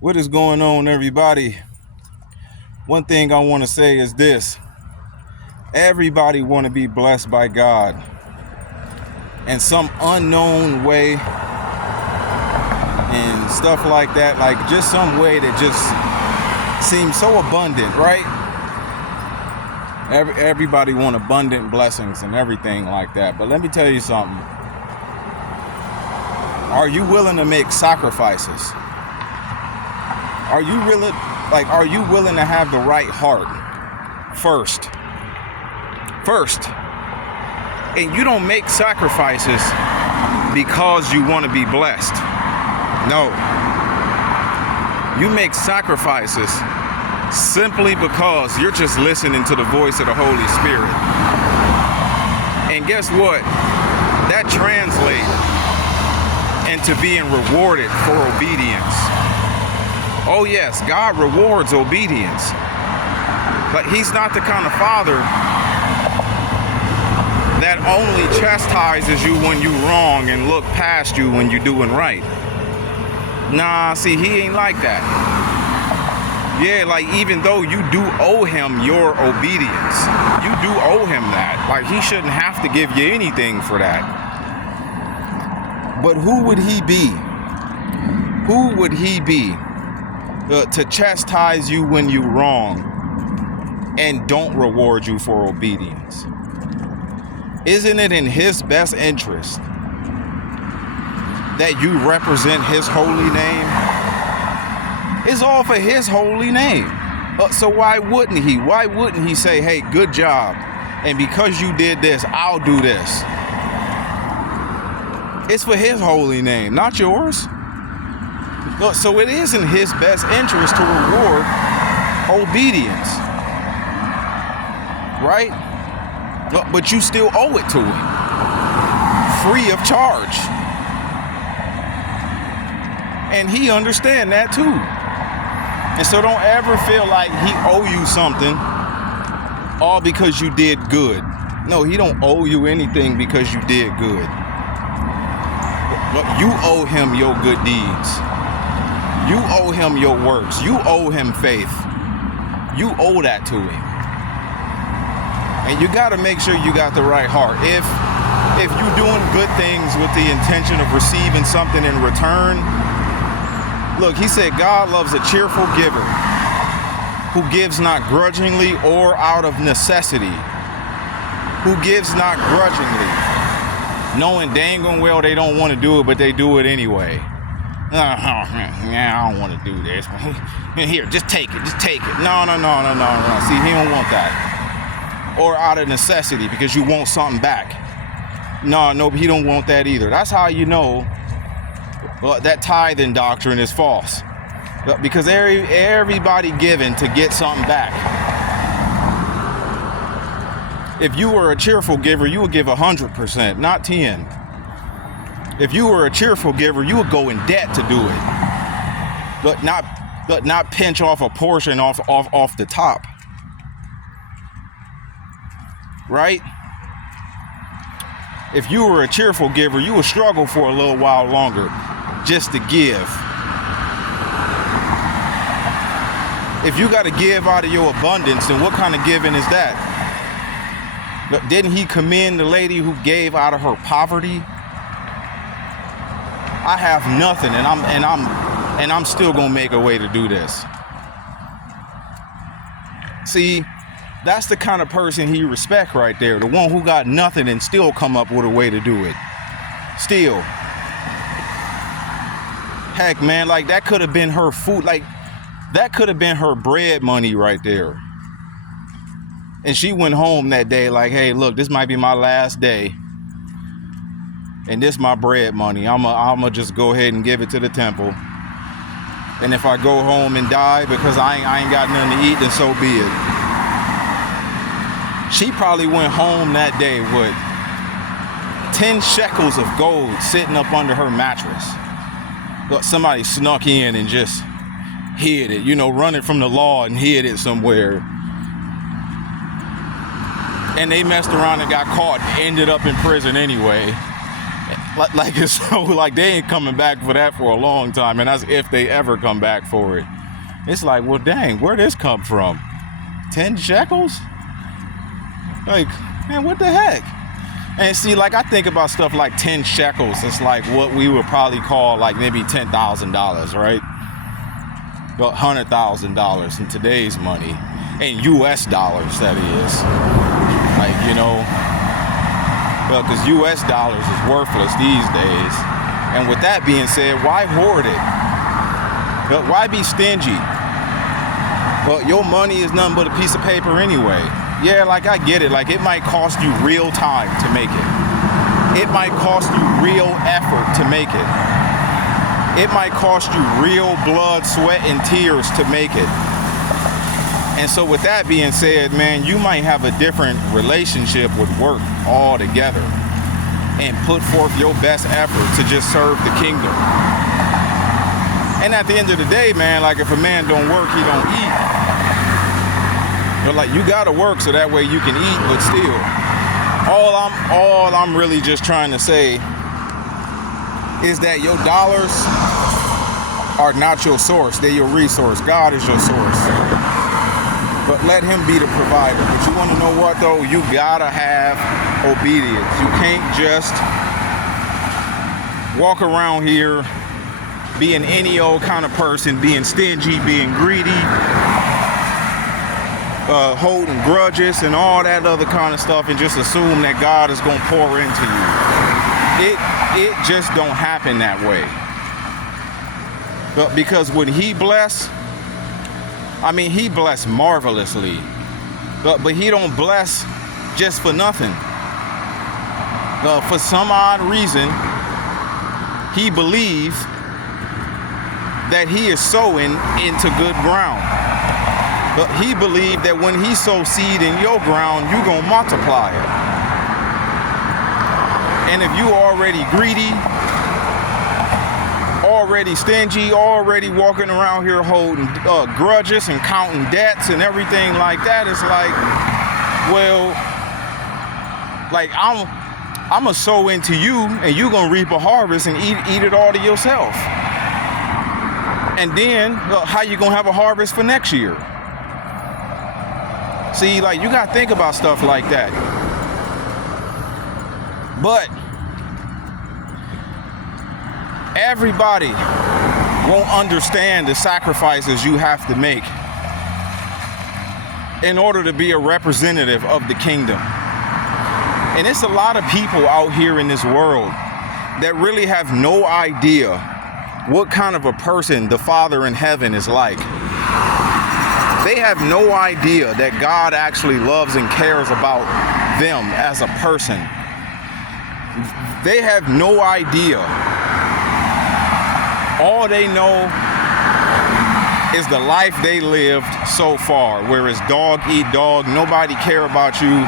What is going on, everybody? One thing I want to say is this. Everybody want to be blessed by God in some unknown way and stuff like that, like just some way that just seems so abundant, right? Everybody want abundant blessings and everything like that. But let me tell you something. Are you willing to make sacrifices? Are you willing to have the right heart first? And you don't make sacrifices because you want to be blessed. No. You make sacrifices simply because you're just listening to the voice of the Holy Spirit. And guess what? That translates into being rewarded for obedience. Oh yes, God rewards obedience. But He's not the kind of Father that only chastises you when you're wrong and look past you when you're doing right. Nah, see, He ain't like that. Yeah, like even though you do owe Him your obedience, you do owe Him that. Like He shouldn't have to give you anything for that. But who would He be? Who would He be to chastise you when you're wrong and don't reward you for obedience? Isn't it in His best interest that you represent His holy name? It's all for His holy name. So why wouldn't He? Why wouldn't He say, hey, good job, and because you did this, I'll do this? It's for His holy name, not yours. So it is in His best interest to reward obedience. Right? But you still owe it to Him. Free of charge. And He understands that too. And so don't ever feel like He owe you something all because you did good. No, He don't owe you anything because you did good. But you owe Him your good deeds. You owe Him your works. You owe Him faith. You owe that to Him. And you got to make sure you got the right heart. If you're doing good things with the intention of receiving something in return, look, He said God loves a cheerful giver who gives not grudgingly or out of necessity. Who gives not grudgingly, knowing dang and well they don't want to do it, but they do it anyway. Yeah, I don't want to do this. Here, just take it. No. See, He don't want that. Or out of necessity because you want something back. No, He don't want that either. That's how you know that tithing doctrine is false. Because everybody giving to get something back. If you were a cheerful giver, you would give 100%, not 10. If you were a cheerful giver, you would go in debt to do it. But not pinch off a portion off the top. Right? If you were a cheerful giver, you would struggle for a little while longer just to give. If you got to give out of your abundance, then what kind of giving is that? But didn't He commend the lady who gave out of her poverty? I have nothing, and I'm still gonna make a way to do this. See, that's the kind of person He respects right there. The one who got nothing and still come up with a way to do it. Still. Heck, man, like that could have been her food. Like that could have been her bread money right there. And she went home that day like, hey, look, this might be my last day. And this my bread money. I'ma just go ahead and give it to the temple. And if I go home and die because I ain't got nothing to eat, then so be it. She probably went home that day with 10 shekels of gold sitting up under her mattress. But somebody snuck in and just hid it, running from the law and hid it somewhere. And they messed around and got caught and ended up in prison anyway. Like it's so like they ain't coming back for that for a long time, and that's if they ever come back for it. It's like, well, dang, where'd this come from? 10 shekels? Like, man, what the heck? And see, like I think about stuff like 10 shekels. It's like what we would probably call like maybe $10,000, right? But $100,000 in today's money, in U.S. dollars, that is. Like, you know, well, because U.S. dollars is worthless these days. And with that being said, why hoard it? But why be stingy? Well, your money is nothing but a piece of paper anyway. Yeah, like I get it. Like it might cost you real time to make it. It might cost you real effort to make it. It might cost you real blood, sweat, and tears to make it. And so with that being said, man, you might have a different relationship with work altogether and put forth your best effort to just serve the kingdom. And at the end of the day, man, like if a man don't work, he don't eat. But like you gotta work so that way you can eat, but still, all I'm really just trying to say is that your dollars are not your source, they're your resource. God is your source. But let him be the provider. But you want to know what though? You gotta have obedience. You can't just walk around here being any old kind of person, being stingy, being greedy, holding grudges and all that other kind of stuff and just assume that God is gonna pour into you. It just don't happen that way. But because when he bless, I mean, he bless marvelously, but he don't bless just for nothing. For some odd reason, he believes that he is sowing into good ground. But he believed that when he sow seed in your ground, you gonna multiply it. And if you already greedy, already stingy, already walking around here holding grudges and counting debts and everything like that, it's like, well, like I'm gonna sow into you and you gonna reap a harvest and eat it all to yourself. And then how you gonna have a harvest for next year? See, like you gotta think about stuff like that. But everybody won't understand the sacrifices you have to make in order to be a representative of the kingdom. And it's a lot of people out here in this world that really have no idea what kind of a person the Father in heaven is like. They have no idea that God actually loves and cares about them as a person. They have no idea. All they know is the life they lived so far, where it's dog eat dog, nobody care about you,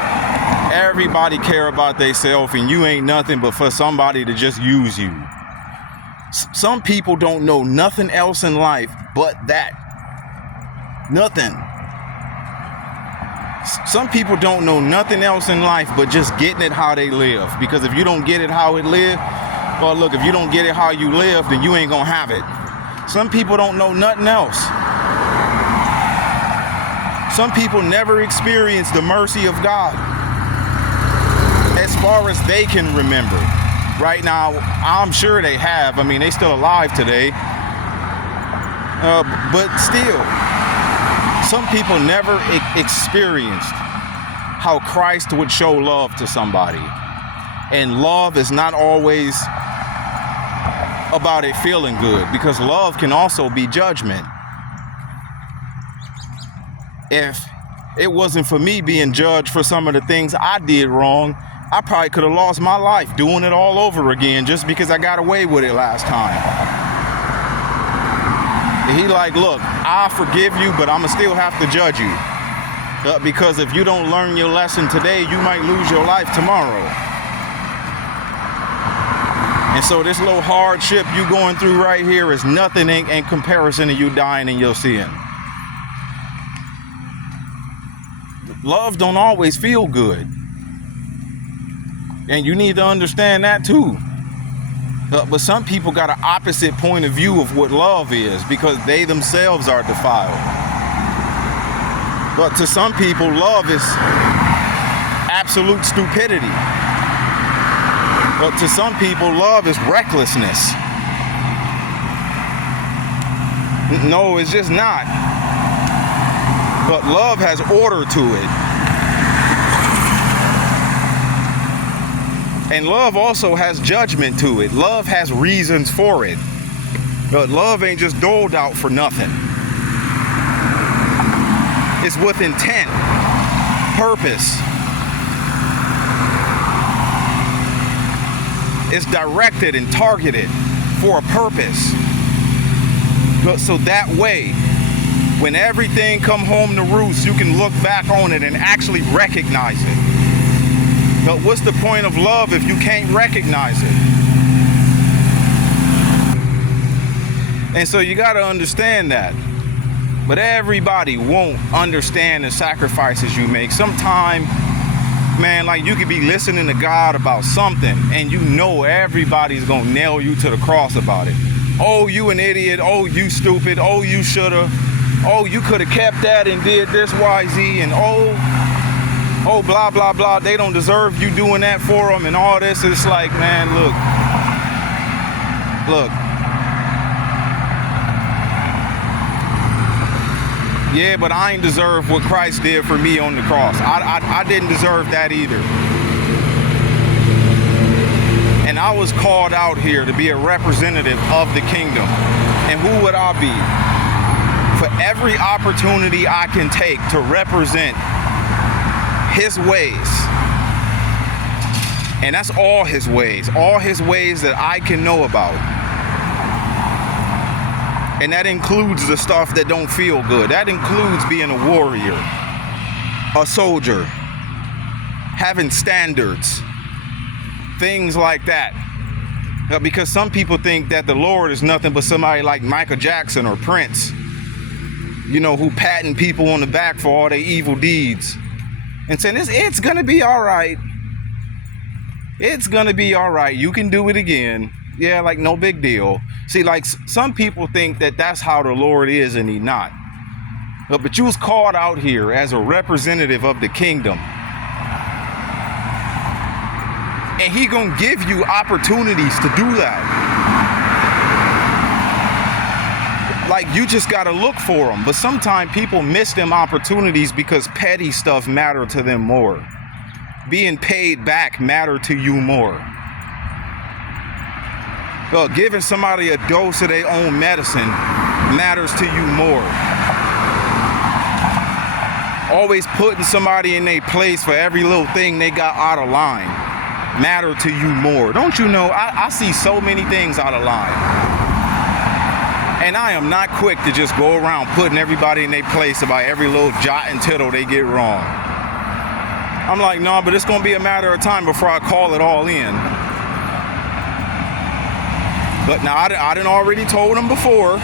everybody care about themselves, and you ain't nothing but for somebody to just use you. Some people don't know nothing else in life but that. Nothing. Some people don't know nothing else in life but just getting it how they live. Because if you don't get it how it live, well, look, if you don't get it how you live, then you ain't gonna have it. Some people don't know nothing else. Some people never experience the mercy of God as far as they can remember. Right now, I'm sure they have. I mean, they still alive today. But still, some people never experienced how Christ would show love to somebody. And love is not always about it feeling good, because love can also be judgment. If it wasn't for me being judged for some of the things I did wrong, I probably could have lost my life doing it all over again just because I got away with it last time. And he like, look, I forgive you, but I'ma still have to judge you. Because if you don't learn your lesson today, you might lose your life tomorrow. And so this little hardship you going through right here is nothing in comparison to you dying in your sin. Love don't always feel good. And you need to understand that too. But some people got an opposite point of view of what love is because they themselves are defiled. But to some people, love is absolute stupidity. But to some people, love is recklessness. No, it's just not. But love has order to it. And love also has judgment to it. Love has reasons for it. But love ain't just doled out for nothing. It's with intent, purpose. It's directed and targeted for a purpose. So that way, when everything come home to roost, you can look back on it and actually recognize it. But what's the point of love if you can't recognize it? And so you got to understand that. But everybody won't understand the sacrifices you make. Sometime, man, like you could be listening to God about something and you know everybody's going to nail you to the cross about it. Oh, you an idiot. Oh, you stupid. Oh, you shoulda. Oh, you could have kept that and did this, Y, Z, and oh, blah, blah, blah. They don't deserve you doing that for them and all this. It's like, man, look. Yeah, but I ain't deserve what Christ did for me on the cross. I didn't deserve that either. And I was called out here to be a representative of the kingdom. And who would I be? For every opportunity I can take to represent his ways. And that's all his ways that I can know about. And that includes the stuff that don't feel good. That includes being a warrior, a soldier, having standards, things like that. Because some people think that the Lord is nothing but somebody like Michael Jackson or Prince, you know, who patting people on the back for all their evil deeds and saying, it's going to be all right. It's going to be all right. You can do it again. Yeah, like no big deal. See, like some people think that that's how the Lord is and he not. But you was called out here as a representative of the kingdom. And he gonna give you opportunities to do that. Like you just gotta look for them. But sometimes people miss them opportunities because petty stuff matter to them more. Being paid back matter to you more. Giving somebody a dose of their own medicine matters to you more. Always putting somebody in their place for every little thing they got out of line matter to you more. Don't you know, I see so many things out of line. And I am not quick to just go around putting everybody in their place about every little jot and tittle they get wrong. I'm like, no, but it's going to be a matter of time before I call it all in. But now I done already told them before,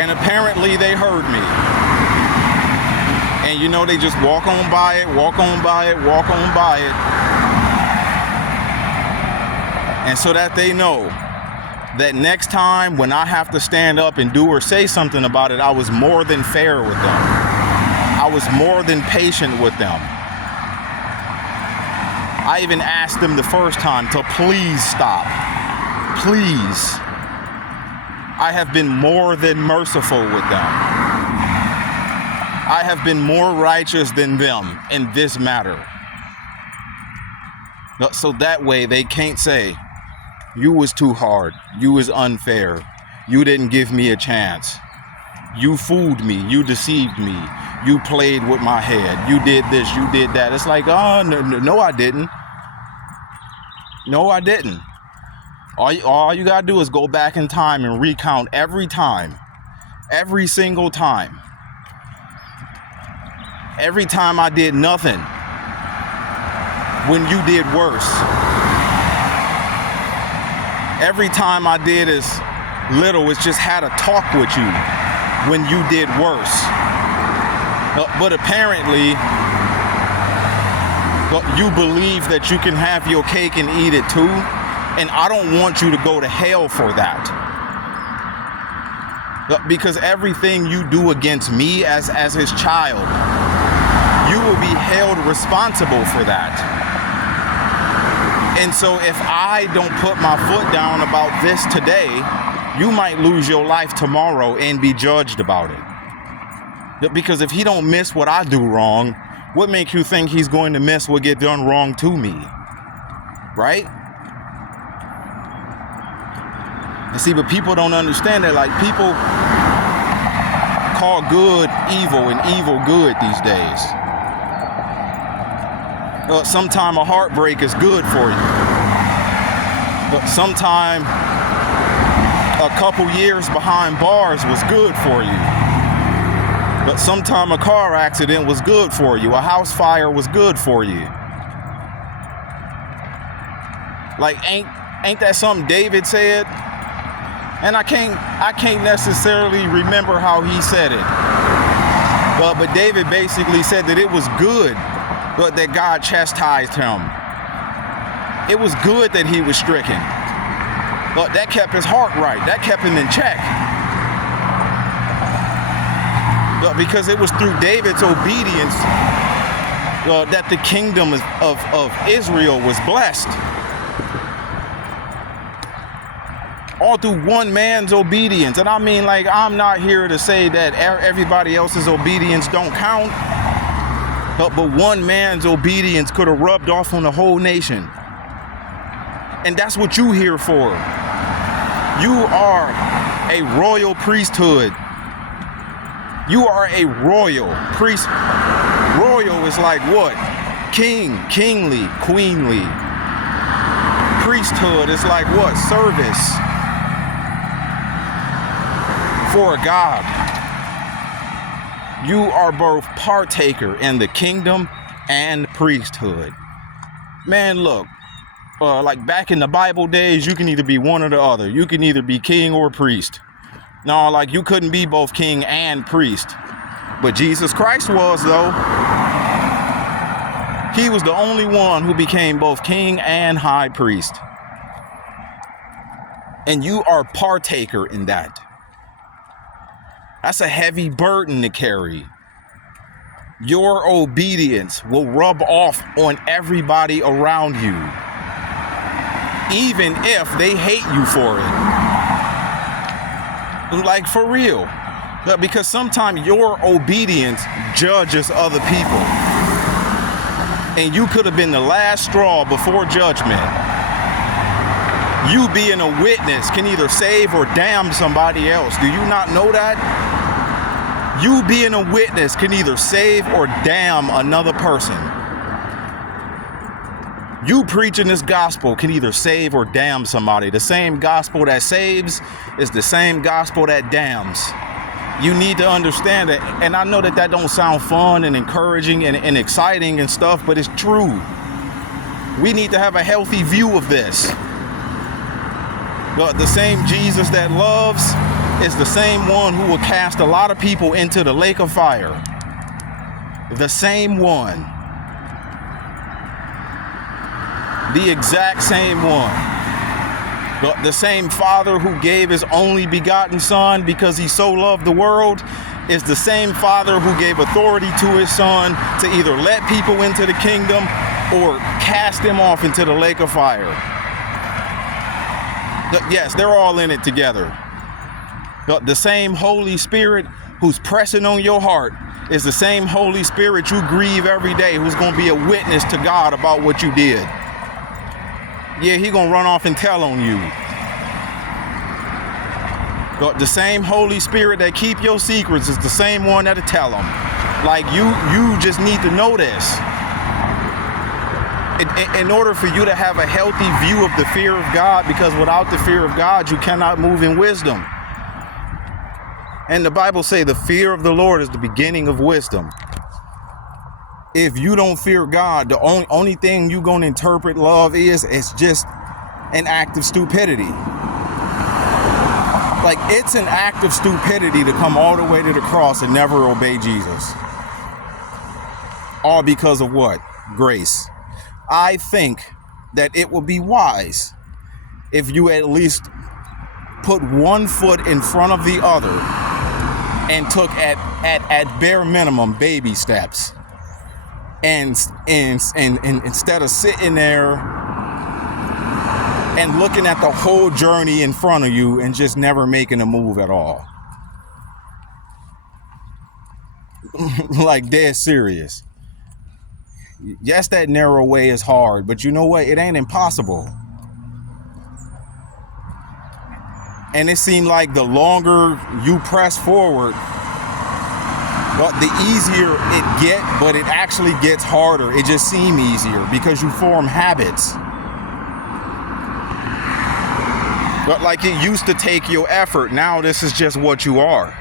and apparently they heard me. And you know, they just walk on by it, walk on by it, walk on by it. And so that they know that next time when I have to stand up and do or say something about it, I was more than fair with them. I was more than patient with them. I even asked them the first time to please stop. Please. I have been more than merciful with them. I have been more righteous than them in this matter. So that way they can't say, you was too hard. You was unfair. You didn't give me a chance. You fooled me. You deceived me. You played with my head. You did this. You did that. It's like, oh, no, I didn't. No, I didn't. All you got to do is go back in time and recount every time. Every single time. Every time I did nothing when you did worse. Every time I did as little as just had a talk with you when you did worse. But apparently, you believe that you can have your cake and eat it too. And I don't want you to go to hell for that. Because everything you do against me as his child, you will be held responsible for that. And so if I don't put my foot down about this today, you might lose your life tomorrow and be judged about it. Because if he don't miss what I do wrong, what makes you think he's going to miss what get done wrong to me? Right? And see, but people don't understand that. Like, people call good evil and evil good these days. Sometime a heartbreak is good for you. But sometime a couple years behind bars was good for you. But sometime a car accident was good for you. A house fire was good for you. Like, ain't that something David said? And I can't necessarily remember how he said it. But David basically said that it was good that God chastised him. It was good that he was stricken. But that kept his heart right. That kept him in check. Because it was through David's obedience that the kingdom of Israel was blessed. All through one man's obedience. And I mean, like, I'm not here to say that everybody else's obedience don't count. But one man's obedience could have rubbed off on the whole nation. And that's what you here for. You are a royal priesthood. You are a royal priest. Royal is like what? King, kingly, queenly. Priesthood is like what? Service for God. You are both partaker in the kingdom and priesthood. Man, look, like back in the Bible days, you can either be one or the other. You can either be king or priest. No, like, you couldn't be both king and priest. But Jesus Christ was, though. He was the only one who became both king and high priest. And you are partaker in that. That's a heavy burden to carry. Your obedience will rub off on everybody around you, even if they hate you for it. Like, for real. Because sometimes your obedience judges other people. And you could have been the last straw before judgment. You being a witness can either save or damn somebody else. Do you not know that? You being a witness can either save or damn another person. You preaching this gospel can either save or damn somebody. The same gospel that saves is the same gospel that damns. You need to understand that. And I know that that don't sound fun and encouraging and exciting and stuff, but it's true. We need to have a healthy view of this. But the same Jesus that loves is the same one who will cast a lot of people into the lake of fire. The same one. The exact same one. The same Father who gave his only begotten Son because he so loved the world is the same Father who gave authority to his Son to either let people into the kingdom or cast them off into the lake of fire. Yes, they're all in it together. The same Holy Spirit who's pressing on your heart is the same Holy Spirit you grieve every day, who's going to be a witness to God about what you did. Yeah, he gonna run off and tell on you. But the same Holy Spirit that keep your secrets is the same one that'll tell them. Like, you just need to know this. In order for you to have a healthy view of the fear of God, because without the fear of God, you cannot move in wisdom. And the Bible say the fear of the Lord is the beginning of wisdom. If you don't fear God, the only thing you're going to interpret love is, it's just an act of stupidity. Like, it's an act of stupidity to come all the way to the cross and never obey Jesus. All because of what? Grace. I think that it would be wise if you at least put one foot in front of the other and took at bare minimum baby steps, and instead of sitting there and looking at the whole journey in front of you and just never making a move at all. Like, dead serious. Yes, that narrow way is hard, but you know what? It ain't impossible. And it seemed like the longer you press forward, well, the easier it get, but it actually gets harder. It just seems easier because you form habits. But like it used to take your effort, now this is just what you are.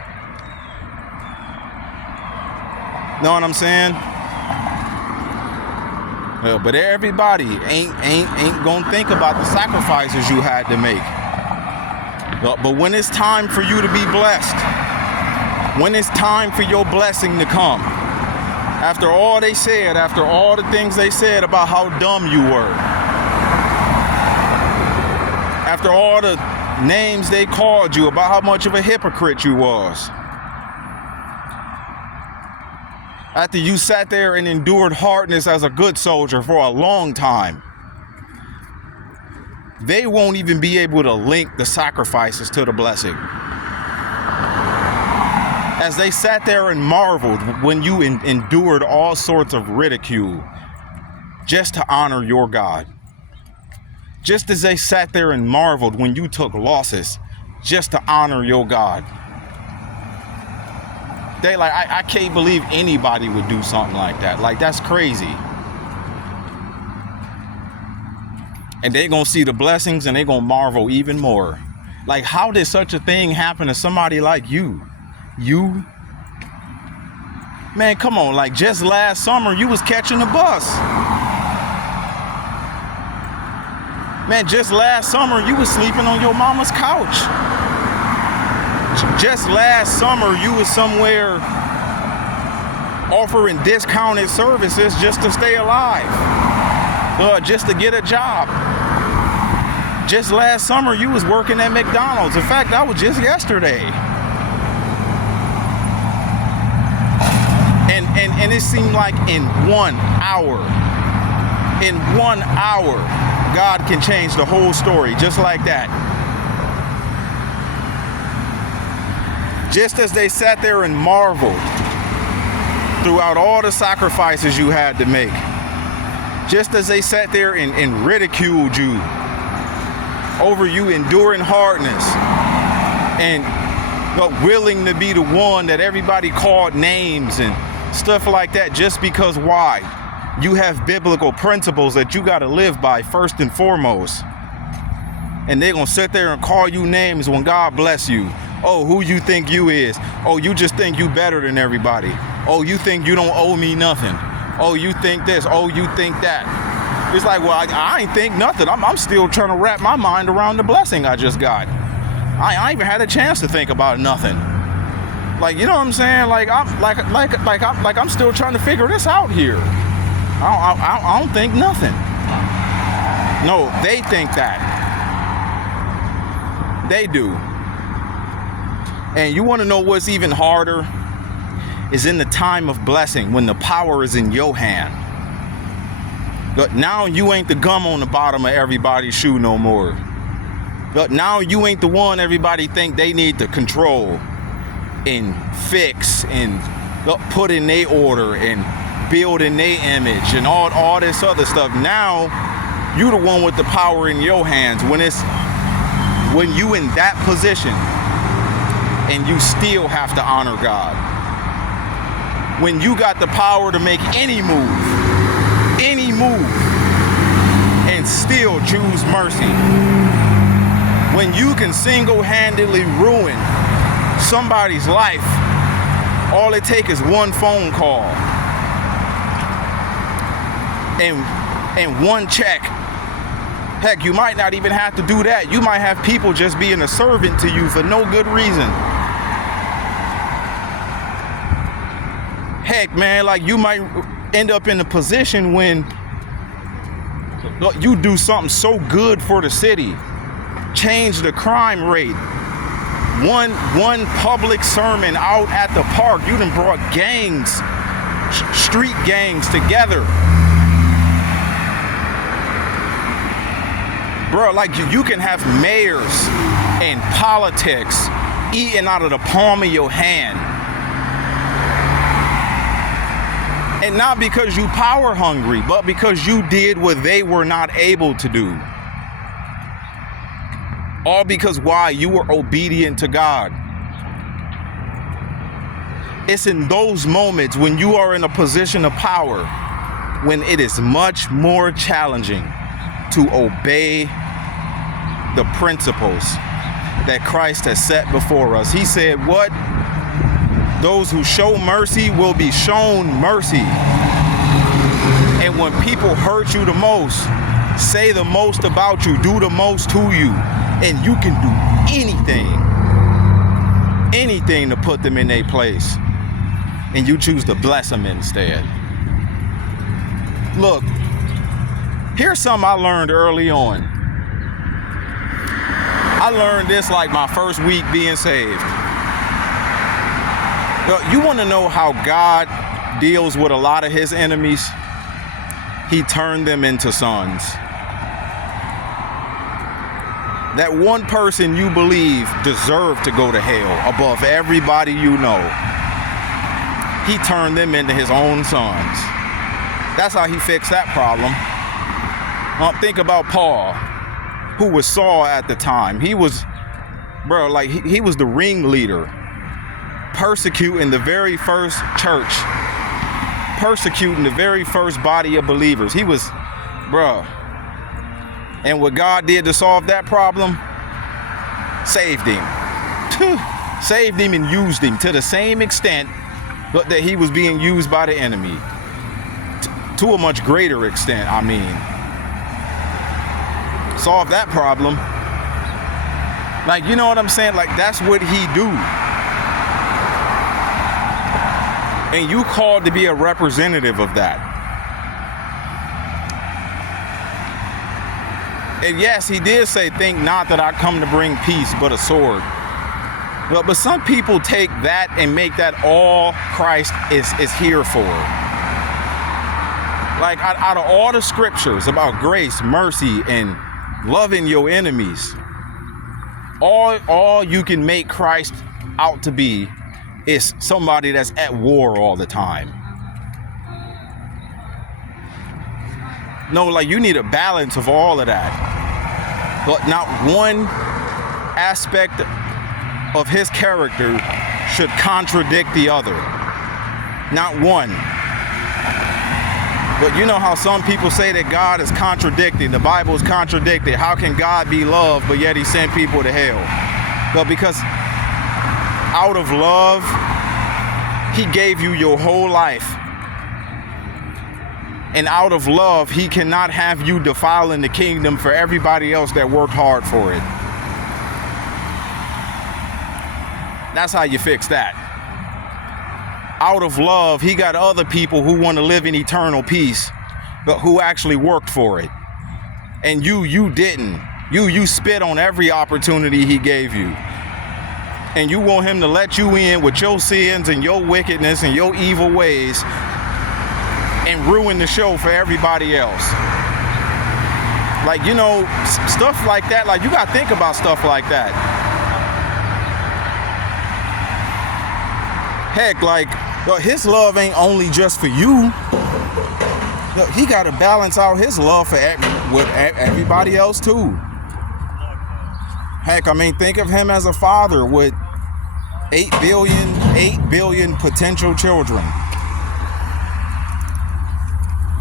Know what I'm saying? Yeah, but everybody ain't gonna think about the sacrifices you had to make. But when it's time for you to be blessed, when it's time for your blessing to come, after all they said, after all the things they said about how dumb you were, after all the names they called you about how much of a hypocrite you was, after you sat there and endured hardness as a good soldier for a long time, they won't even be able to link the sacrifices to the blessing. As they sat there and marveled when you endured all sorts of ridicule just to honor your God. Just as they sat there and marveled when you took losses just to honor your God. They like, I can't believe anybody would do something like that. Like, that's crazy. And they're going to see the blessings and they're going to marvel even more. Like, how did such a thing happen to somebody like you? You? Man, come on. Like, just last summer, you was catching the bus. Man, just last summer, you was sleeping on your mama's couch. Just last summer, you was somewhere offering discounted services just to stay alive. Just to get a job. Just last summer, you was working at McDonald's. In fact, that was just yesterday. And it seemed like in 1 hour, God can change the whole story just like that. Just as they sat there and marveled throughout all the sacrifices you had to make. Just as they sat there and ridiculed you over you enduring hardness and willing to be the one that everybody called names and stuff like that, just because why? You have biblical principles that you got to live by first and foremost. And they're going to sit there and call you names when God bless you. Oh, who you think you is? Oh, you just think you better than everybody. Oh, you think you don't owe me nothing. Oh, you think this. Oh, you think that. It's like, well, I ain't think nothing. I'm still trying to wrap my mind around the blessing I just got. I ain't even had a chance to think about nothing. Like, you know what I'm saying? Like I'm still trying to figure this out here. I don't think nothing. No, they think that. They do. And you want to know what's even harder? Is in the time of blessing, when the power is in your hand. But now you ain't the gum on the bottom of everybody's shoe no more. But now you ain't the one everybody think they need to control and fix and put in their order and build in their image and all this other stuff. Now you the one with the power in your hands when you in that position and you still have to honor God. When you got the power to make any move and still choose mercy. When you can single-handedly ruin somebody's life, all it takes is one phone call and one check. Heck, you might not even have to do that. You might have people just being a servant to you for no good reason. Heck, man, like you might end up in a position when you do something so good for the city change the crime rate. One public sermon out at the park, you done brought gangs, street gangs together. Bro, like you can have mayors and politics eating out of the palm of your hand. And not because you power hungry, but because you did what they were not able to do. All because why? You were obedient to God. It's in those moments when you are in a position of power, when it is much more challenging to obey the principles that Christ has set before us. He said, what? Those who show mercy will be shown mercy. And when people hurt you the most, say the most about you, do the most to you, and you can do anything to put them in their place, and you choose to bless them instead. Look, here's something I learned early on. I learned this like my first week being saved. You want to know how God deals with a lot of his enemies? He turned them into sons. That one person you believe deserved to go to hell above everybody you know, he turned them into his own sons. That's how he fixed that problem. Think about Paul, who was Saul at the time. He was, he was the ringleader, persecuting the very first church, persecuting the very first body of believers. He was, and what God did to solve that problem, saved him. Saved him and used him to the same extent, but that he was being used by the enemy. To a much greater extent, I mean. Solve that problem. Like, you know what I'm saying? Like, that's what he do. And you called to be a representative of that. And yes, he did say, think not that I come to bring peace, but a sword. But some people take that and make that all Christ is here for. Like, out of all the scriptures about grace, mercy, and loving your enemies, all you can make Christ out to be is somebody that's at war all the time. No, like, you need a balance of all of that. But not one aspect of his character should contradict the other. Not one. But you know how some people say that God is contradicting, the Bible is contradicted. How can God be love, but yet he sent people to hell? Well, because out of love, he gave you your whole life. And out of love, he cannot have you defiling the kingdom for everybody else that worked hard for it. That's how you fix that. Out of love, he got other people who want to live in eternal peace, but who actually worked for it. And you didn't. You spit on every opportunity he gave you. And you want him to let you in with your sins and your wickedness and your evil ways and ruin the show for everybody else. Like, you know, stuff like that. Like, you got to think about stuff like that. Heck, like, his love ain't only just for you. He got to balance out his love for with everybody else too. Heck, I mean, think of him as a father with 8 billion potential children.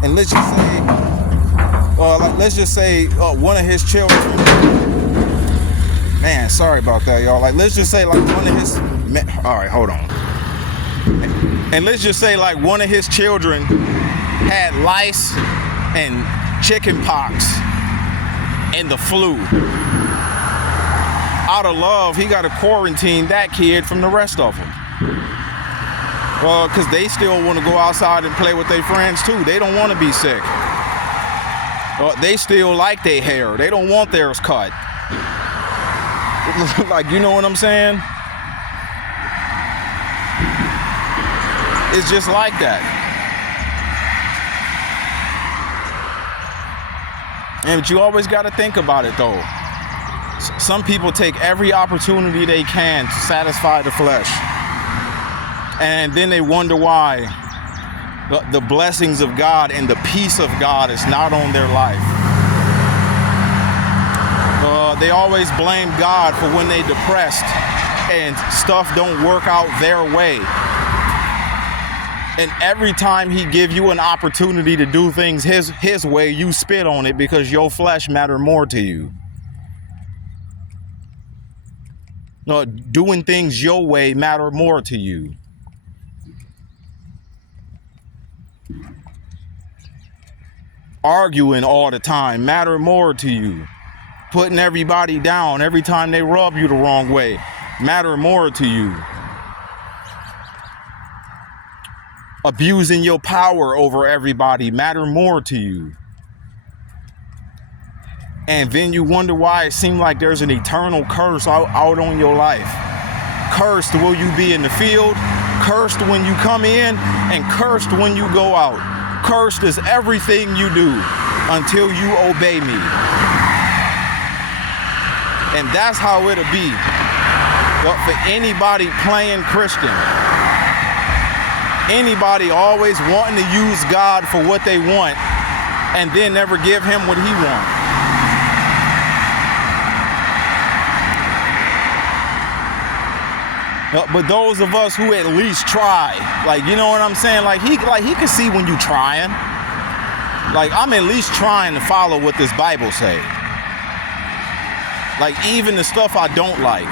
And let's just say, one of his children. Man, sorry about that, y'all. Like, let's just say, like, one of his. All right, hold on. And let's just say, like, one of his children had lice and chicken pox and the flu. Out of love, he got to quarantine that kid from the rest of them. Well, because they still want to go outside and play with their friends too. They don't want to be sick. They still like their hair. They don't want theirs cut. Like, you know what I'm saying? It's just like that. And you always got to think about it, though. Some people take every opportunity they can to satisfy the flesh. And then they wonder why the blessings of God and the peace of God is not on their life. They always blame God for when they depressed and stuff don't work out their way. And every time he give you an opportunity to do things his way, you spit on it because your flesh matter more to you. No, doing things your way matter more to you. Arguing all the time matter more to you. Putting everybody down every time they rub you the wrong way matter more to you. Abusing your power over everybody matter more to you. And then you wonder why it seems like there's an eternal curse out on your life. Cursed will you be in the field, cursed when you come in, and cursed when you go out. Cursed is everything you do until you obey me. And that's how it'll be. But for anybody playing Christian, anybody always wanting to use God for what they want and then never give him what he wants. But those of us who at least try, like, you know what I'm saying? Like he can see when you trying. Like, I'm at least trying to follow what this Bible say. Like, even the stuff I don't like.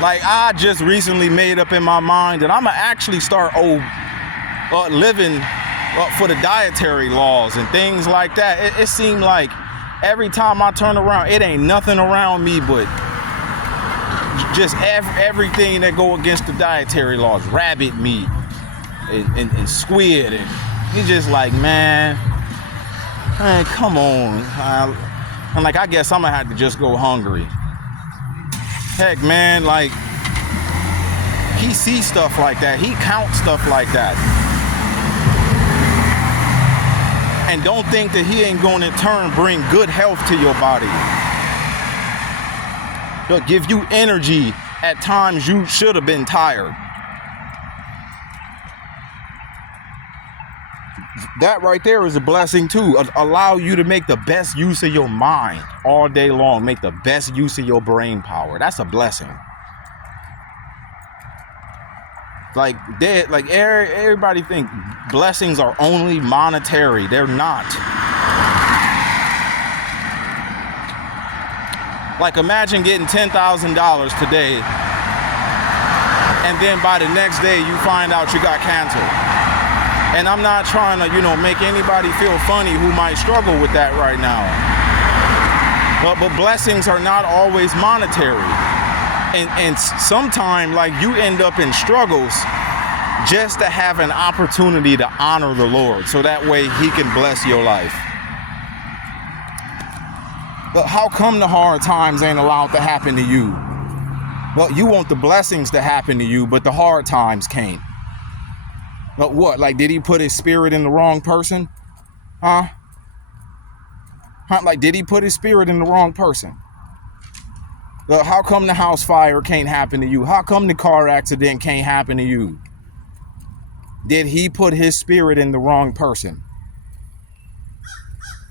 Like, I just recently made up in my mind that I'm gonna actually start living for the dietary laws and things like that. It seemed like every time I turn around, it ain't nothing around me but just everything that go against the dietary laws. Rabbit meat and squid. And it's just like, man, come on. I'm like, I guess I'm gonna have to just go hungry. Heck, man, like, he sees stuff like that. He counts stuff like that. And don't think that he ain't going to in turn bring good health to your body. He'll give you energy at times you should have been tired. That right there is a blessing too. Allow you to make the best use of your mind all day long. Make the best use of your brain power. That's a blessing. Like everybody think blessings are only monetary. They're not. Like, imagine getting $10,000 today, and then by the next day you find out you got cancer. And I'm not trying to, make anybody feel funny who might struggle with that right now. But blessings are not always monetary. And sometimes, like, you end up in struggles just to have an opportunity to honor the Lord, so that way he can bless your life. But how come the hard times ain't allowed to happen to you? Well, you want the blessings to happen to you, but the hard times can't. But what? Like, did he put his spirit in the wrong person? Huh? Like, did he put his spirit in the wrong person? Well, how come the house fire can't happen to you? How come the car accident can't happen to you? Did he put his spirit in the wrong person?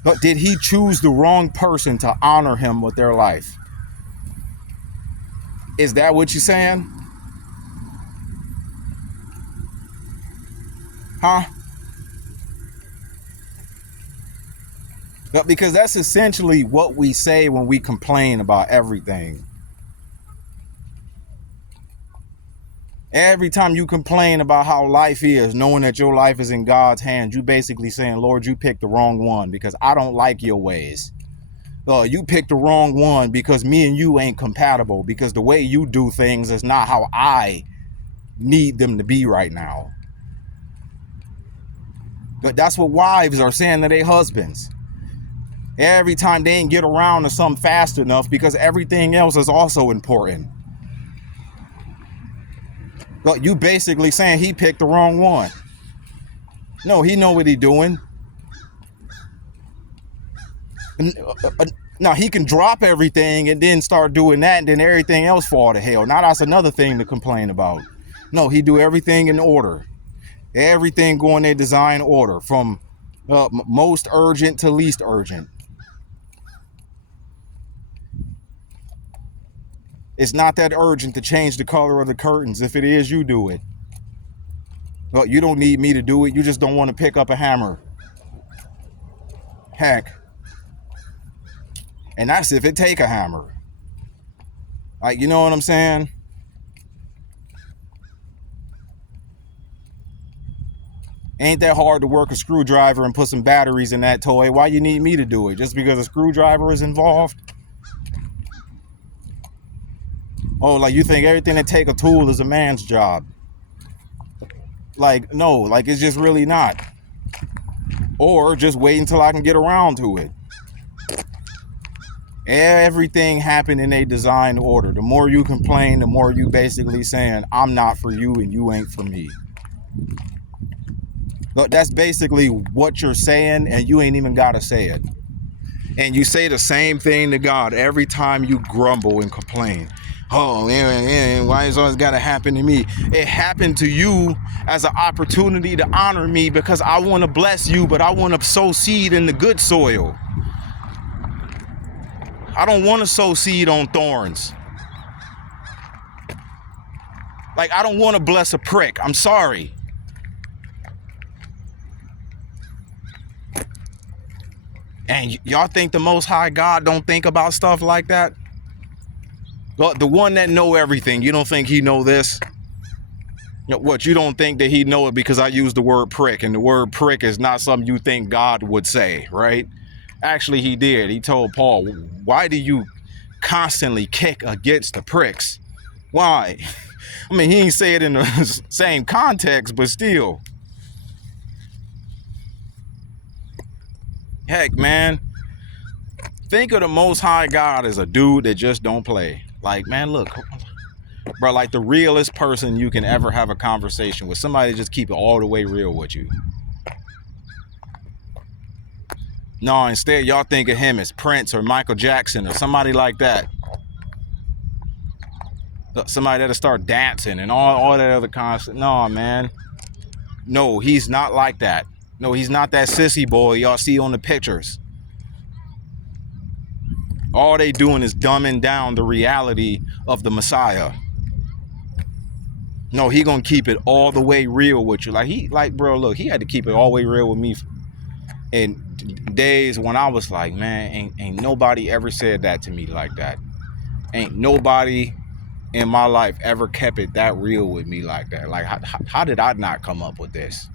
But did he choose the wrong person to honor him with their life? Is that what you're saying? Huh? But because that's essentially what we say when we complain about everything. Every time you complain about how life is, knowing that your life is in God's hands, you basically saying, Lord, you picked the wrong one because I don't like your ways. You picked the wrong one because me and you ain't compatible, because the way you do things is not how I need them to be right now. But that's what wives are saying to their husbands. Every time they ain't get around to something fast enough because everything else is also important. But you basically saying he picked the wrong one. No, he know what he doing. Now he can drop everything and then start doing that, and then everything else fall to hell. Now that's another thing to complain about. No, he do everything in order. Everything going in design order, from most urgent to least urgent. It's not that urgent to change the color of the curtains. If it is, you do it. Well, you don't need me to do it. You just don't want to pick up a hammer. Heck. And that's if it take a hammer. Like, you know what I'm saying? Ain't that hard to work a screwdriver and put some batteries in that toy? Why you need me to do it? Just because a screwdriver is involved? Oh, like you think everything that take a tool is a man's job? Like, no, like it's just really not. Or just wait until I can get around to it. Everything happened in a design order. The more you complain, the more you basically saying, I'm not for you and you ain't for me. But that's basically what you're saying, and you ain't even got to say it. And you say the same thing to God every time you grumble and complain. Oh, man, why is always got to happen to me? It happened to you as an opportunity to honor me because I want to bless you, but I want to sow seed in the good soil. I don't want to sow seed on thorns. Like, I don't want to bless a prick. I'm sorry. And y'all think the Most High God don't think about stuff like that? Well, the one that know everything, you don't think he know this? What, you don't think that he know it because I use the word prick, and the word prick is not something you think God would say, right? Actually, he did. He told Paul, why do you constantly kick against the pricks? Why? I mean, he didn't say it in the same context, but still. Heck, man. Think of the Most High God as a dude that just don't play. Like, man, look, bro, like the realest person you can ever have a conversation with. Somebody just keep it all the way real with you. No, instead, y'all think of him as Prince or Michael Jackson or somebody like that. Somebody that'll start dancing and all that other kind of stuff. No, man. No, he's not like that. No, he's not that sissy boy y'all see on the pictures. All they doing is dumbing down the reality of the Messiah. No, he gonna keep it all the way real with you. Like, bro, look, he had to keep it all the way real with me in days when I was like, man, ain't nobody ever said that to me like that. Ain't nobody in my life ever kept it that real with me like that. Like, how did I not come up with this?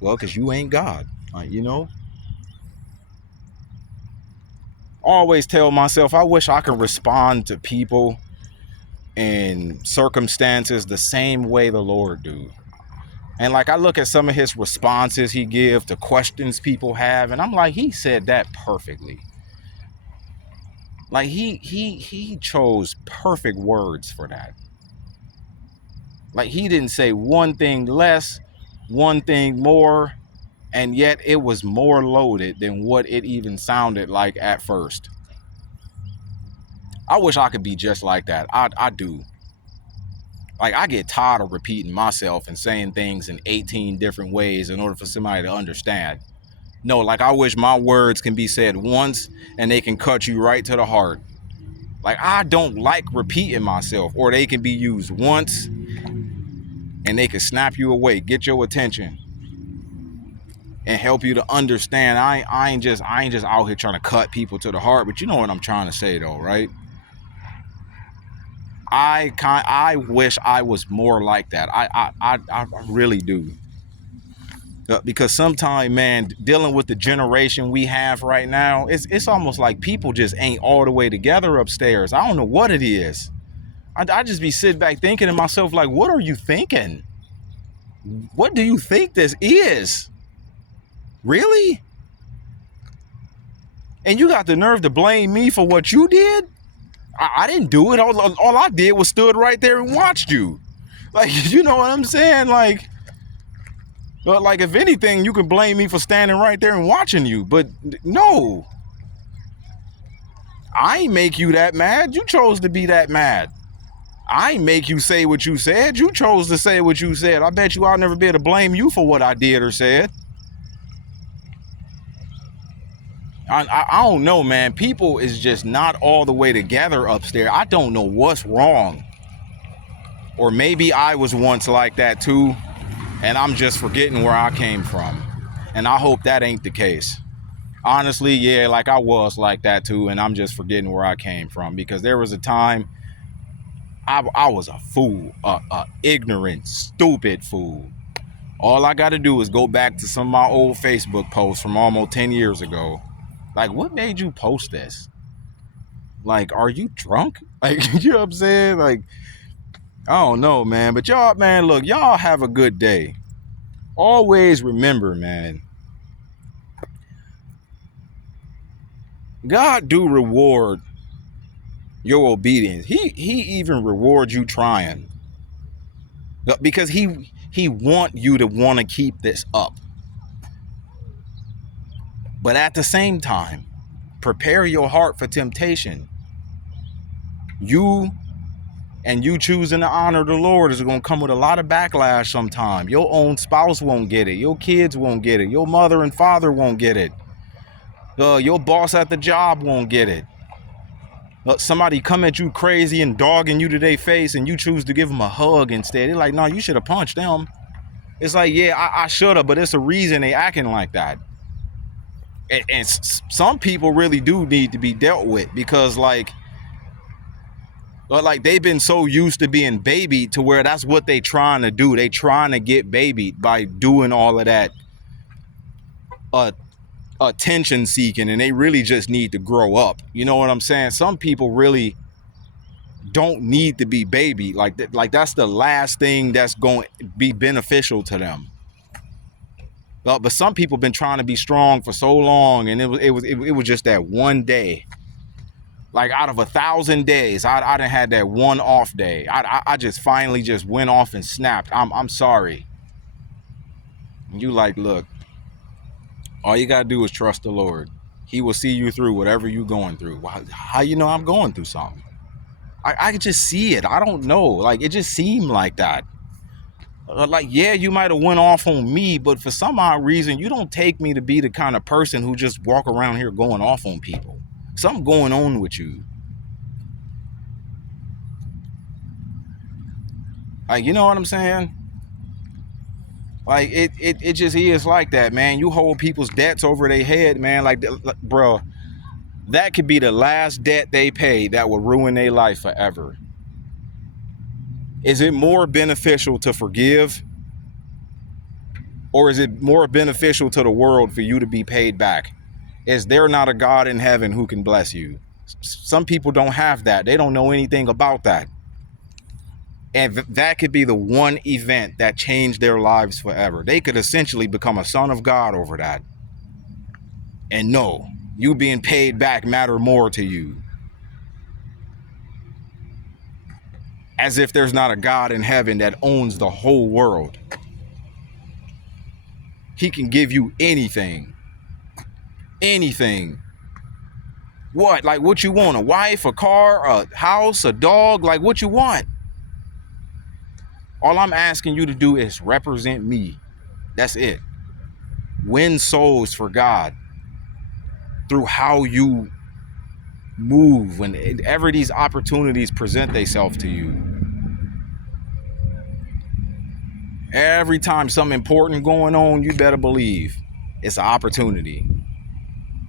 Well, because you ain't God, like, you know? Always tell myself, I wish I could respond to people and circumstances the same way the Lord do. And like, I look at some of his responses he give to questions people have, and I'm like, he said that perfectly. Like, he chose perfect words for that. Like, he didn't say one thing less, one thing more, and yet it was more loaded than what it even sounded like at first. I wish I could be just like that. I do. Like, I get tired of repeating myself and saying things in 18 different ways in order for somebody to understand. No, like, I wish my words can be said once and they can cut you right to the heart. Like, I don't like repeating myself, or they can be used once and they can snap you away, get your attention, and help you to understand. I ain't just out here trying to cut people to the heart, but you know what I'm trying to say though, right? I wish I was more like that. I really do. Because sometimes, man, dealing with the generation we have right now, it's almost like people just ain't all the way together upstairs. I don't know what it is. I just be sitting back thinking to myself, like, what are you thinking? What do you think this is? Really? And you got the nerve to blame me for what you did? I didn't do it. All I did was stood right there and watched you. Like, you know what I'm saying? Like, but like, if anything, you can blame me for standing right there and watching you. But no, I ain't make you that mad. You chose to be that mad. I ain't make you say what you said. You chose to say what you said. I bet you I'll never be able to blame you for what I did or said. I don't know, man. People is just not all the way together upstairs. I don't know what's wrong. Or maybe I was once like that too, and I'm just forgetting where I came from. And I hope that ain't the case. Honestly, yeah, like I was like that too, and I'm just forgetting where I came from, because there was a time I was a fool, a ignorant, stupid fool. All I got to do is go back to some of my old Facebook posts from almost 10 years ago. Like, what made you post this? Like, are you drunk? Like, you know what I'm saying? Like, I don't know, man. But y'all, man, look, y'all have a good day. Always remember, man, God do reward your obedience. He even rewards you trying. Because he want you to want to keep this up. But at the same time, prepare your heart for temptation. You choosing to honor the Lord is going to come with a lot of backlash sometime. Your own spouse won't get it. Your kids won't get it. Your mother and father won't get it. Your boss at the job won't get it. Somebody come at you crazy and dogging you to their face, and you choose to give them a hug instead. They're like, no, you should have punched them. It's like, yeah, I should have, but it's a reason they acting like that. And some people really do need to be dealt with, because like they've been so used to being babied to where that's what they trying to do. They trying to get babied by doing all of that attention seeking, and they really just need to grow up. You know what I'm saying? Some people really don't need to be babied. Like that's the last thing that's going to be beneficial to them. But some people been trying to be strong for so long, and it was just that one day. Like out of 1,000 days, I done had that one off day. I just finally just went off and snapped. I'm sorry. And you like, look, all you gotta do is trust the Lord. He will see you through whatever you're going through. How you know I'm going through something? I can just see it. I don't know. Like, it just seemed like that. Like, yeah, you might have went off on me, but for some odd reason, you don't take me to be the kind of person who just walk around here going off on people. Something going on with you. Like, you know what I'm saying? Like, it just is like that, man. You hold people's debts over their head, man. Like, bro, that could be the last debt they pay that will ruin their life forever. Is it more beneficial to forgive? Or is it more beneficial to the world for you to be paid back? Is there not a God in heaven who can bless you? Some people don't have that. They don't know anything about that. And that could be the one event that changed their lives forever. They could essentially become a son of God over that. And no, you being paid back matter more to you. As if there's not a God in heaven that owns the whole world. He can give you anything. Anything. What? Like, what you want? A wife, a car, a house, a dog? Like, what you want? All I'm asking you to do is represent me. That's it. Win souls for God through how you move whenever these opportunities present themselves to you. Every time something important going on, you better believe it's an opportunity.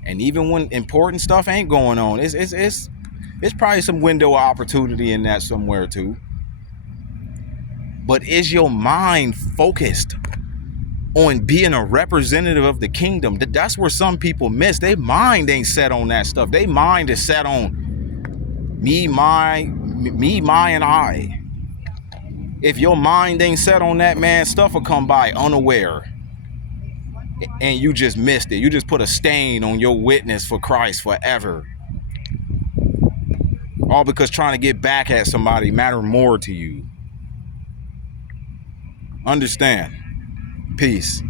And even when important stuff ain't going on, it's probably some window of opportunity in that somewhere too. But is your mind focused on being a representative of the kingdom? That's where some people miss. Their mind ain't set on that stuff. Their mind is set on me, my, and I. If your mind ain't set on that, man, stuff will come by unaware. and you just missed it. You just put a stain on your witness for Christ forever. All because trying to get back at somebody matter more to you. Understand. Peace.